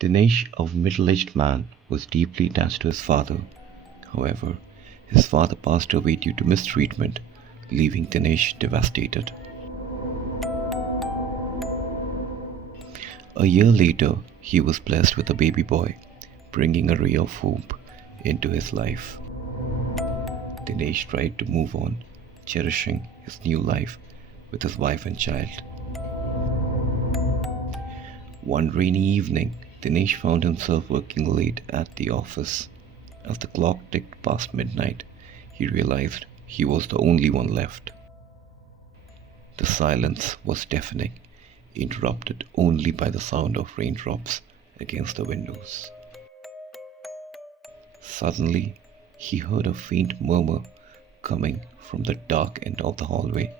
Dinesh, a middle-aged man, was deeply attached to his father. However, his father passed away due to mistreatment, leaving Dinesh devastated. A year later, he was blessed with a baby boy, bringing a ray of hope into his life. Dinesh tried to move on, cherishing his new life with his wife and child. One rainy evening, Dinesh found himself working late at the office. As the clock ticked past midnight, he realized he was the only one left. The silence was deafening, interrupted only by the sound of raindrops against the windows. Suddenly, he heard a faint murmur coming from the dark end of the hallway.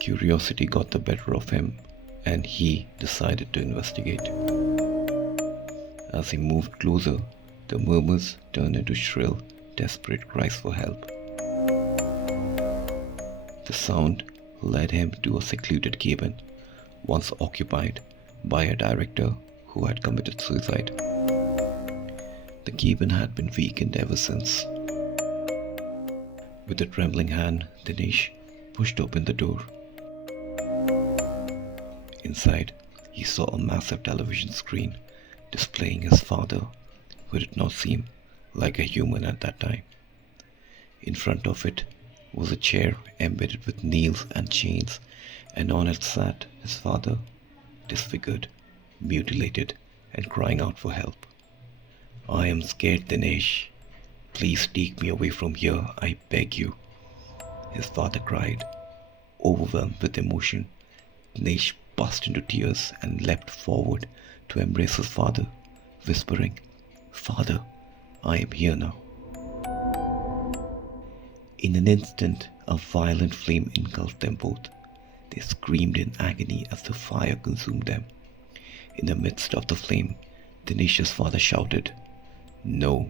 Curiosity got the better of him, and he decided to investigate. As he moved closer, the murmurs turned into shrill, desperate cries for help. The sound led him to a secluded cabin, once occupied by a director who had committed suicide. The cabin had been vacant ever since. With a trembling hand, Dinesh pushed open the door. Inside, he saw a massive television screen displaying his father, who did not seem like a human at that time. In front of it was a chair embedded with nails and chains, and on it sat his father, disfigured, mutilated, and crying out for help. "I am scared, Dinesh. Please take me away from here, I beg you," his father cried. Overwhelmed with emotion, Dinesh burst into tears and leapt forward to embrace his father, whispering, "Father, I am here now." In an instant, a violent flame engulfed them both. They screamed in agony as the fire consumed them. In the midst of the flame, Dinesh's father shouted, "No,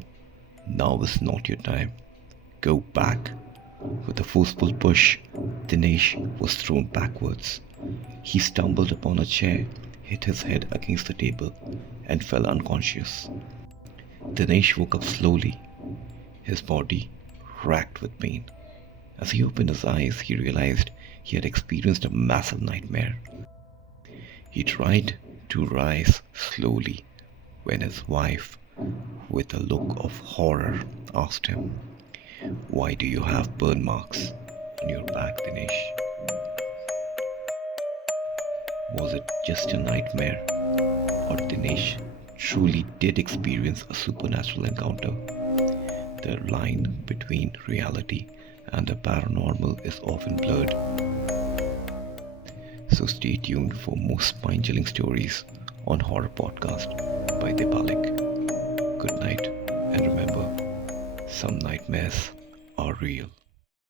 now is not your time. Go back." With a forceful push, Dinesh was thrown backwards. He stumbled upon a chair, hit his head against the table, and fell unconscious. Dinesh woke up slowly, his body racked with pain. As he opened his eyes, he realized he had experienced a massive nightmare. He tried to rise slowly when his wife, with a look of horror, asked him, "Why do you have burn marks on your back, Dinesh?" Was it just a nightmare, or Dinesh truly did experience a supernatural encounter? The line between reality and the paranormal is often blurred. So stay tuned for more spine-chilling stories on Horror Podcast by Dipalik. Good night, and remember, some nightmares are real.